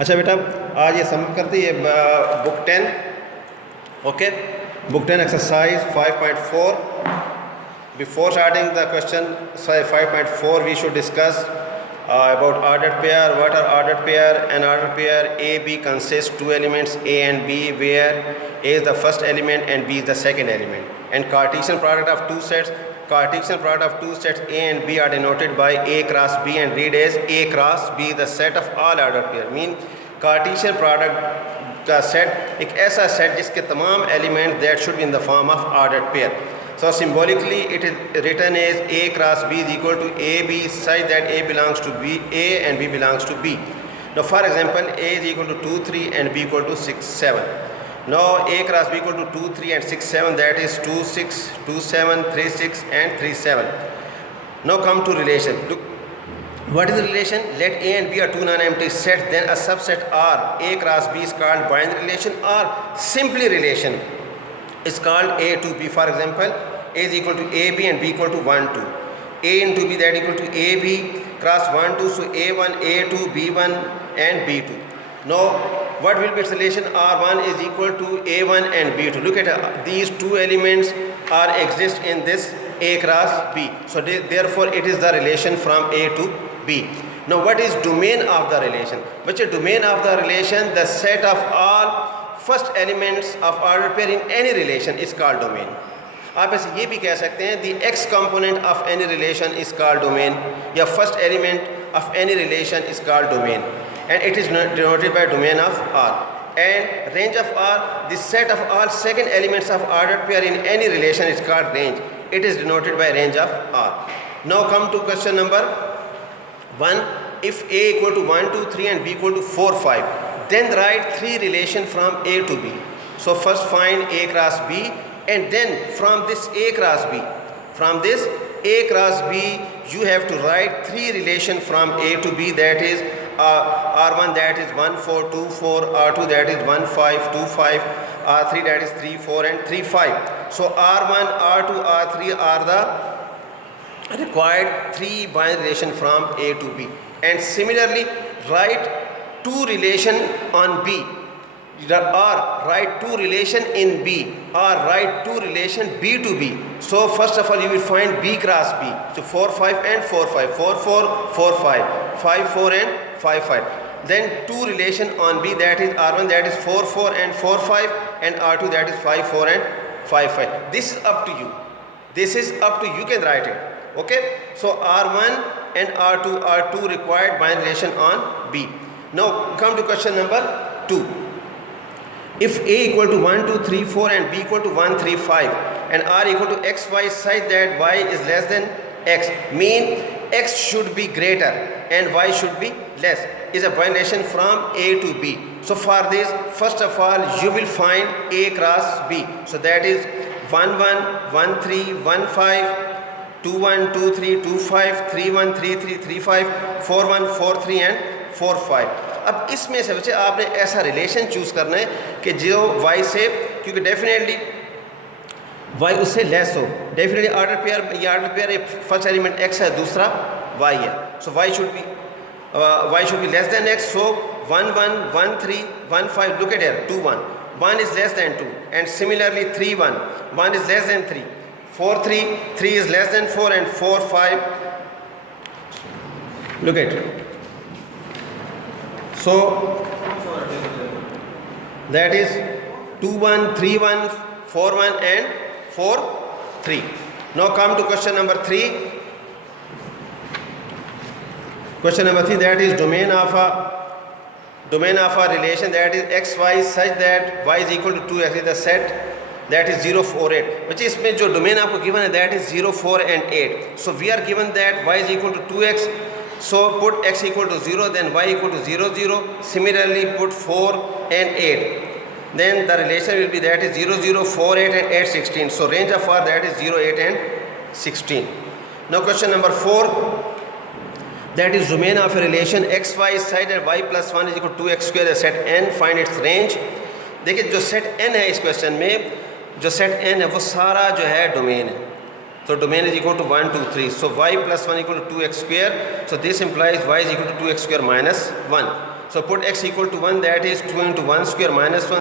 अच्छा बेटा, आज ये समझ करते ये book 10, okay, book 10 exercise 5.4. Before starting the question 5.4, we should discuss about ordered pair. What are ordered pair? An ordered pair A B consists two elements A and B, where A is the first element and B is the second element. And Cartesian product of two sets A and B are denoted by A cross B and read as A cross B, the set of all ordered pair. Mean Cartesian product का set एक ऐसा set जिसके तमाम element that should be in the form of ordered pair. So symbolically it is written as A cross B is equal to AB such that A belongs to B, A and B belongs to B. Now for example, A is equal to 2, 3 and B equal to 6, 7. Now A cross B equal to 2, 3 and 6, 7, that is 2, 6, 2, 7, 3, 6 and 3, 7. Now come to relation. Look, what is the relation? Let A and B are two non-empty sets, then a subset R A cross B is called binary relation or simply relation is called A to B. For example, A is equal to AB and B equal to 1, 2. A into B, that equal to AB cross 1, 2. So A1, A2, B1 and B2. Now what will be its relation? R1 is equal to A1 and B2. Look at these two elements are exist in this A cross B. So therefore it is the relation from A to B. Now what is domain of the relation? Which is domain of the relation? The set of all first elements of ordered pair in any relation is called domain. आप ऐसे ये भी कह सकते हैं the x component of any relation is called domain, या first element of any relation is called domain, and it is denoted by domain of R. And range of R, the set of all second elements of ordered pair in any relation is called range. It is denoted by range of R. Now come to question number 1. If A equal to 1, 2, 3 and B equal to 4, 5, then write three relation from A to B. So first find A cross B, and then from this A cross B, you have to write three relation from A to B, that is R1 that is 1, 4, 2, 4, R2 that is 1, 5, 2, 5, R3 that is 3, 4 and 3, 5. So R1, R2, R3 are the required three binary relation from A to B. And similarly write two relation on B, or write two relation in B, or write two relation B to B. So first of all you will find B cross B. So 4, 5 and 4, 5, 4, 4, 4, 5, 5, 4 and 5, 5. Then two relation on B, that is R1 that is 4, 4 and 4, 5, and R2 that is 5, 4 and 5, 5. This is up to you. You can write it. Okay. So R1 and R2 are two required binary relation on B. Now come to question number 2. If A equal to 1, 2, 3, 4 and B equal to 1, 3, 5 and R equal to x, y such that y is less than x, mean x should be greater and y should be less, is a binary relation from A to B. So for this, first of all you will find A cross B. So that is 1, 1, 1, 3, 1, 5, 2, 1, 2, 3, 2, 5, 3, 1, 3, 3, 3, 5, 4, 1, 4, 3 and 4, 5. अब इसमें से बच्चे आपने ऐसा relation choose करना है कि जो y से, क्योंकि डेफिनेटली y उससे लेस हो, definitely order pair first element x है, दूसरा y है. सो y should be less than x. So 1, 1, 1, 3, 1, 5. Look at here, 2, 1. 1 is less than 2, and similarly 3, 1. 1 is less than 3. 4, 3. 3 is less than 4, and 4, 5. Look at it. So that is 2, 1, 3, 1, 4, 1 and 4, 3. Now come to question number 3. Question number 3, that is domain of a relation, that is x, y such that y is equal to 2x is the set that is 0, 4, 8. Which is में जो domain आपको given है, that is 0, 4 and 8. So we are given that y is equal to 2x. So put x equal to 0, then y equal to 0, 0. Similarly put 4 and 8. Then the relation will be that is 0, 0, 4, 8 and 8, 16. So range of R that is 0, 8 and 16. Now question number 4. That is domain of a relation x, y such that y plus 1 is equal to 2x square, the set n, find its range. देखिए जो set n है इस question में, जो set n है वो सारा जो है डोमेन है. So domain is equal to 1, 2, 3. So y plus 1 equal to 2x square. So this implies y is equal to 2x square minus 1. So put x equal to 1, that is 2 into 1 square minus 1.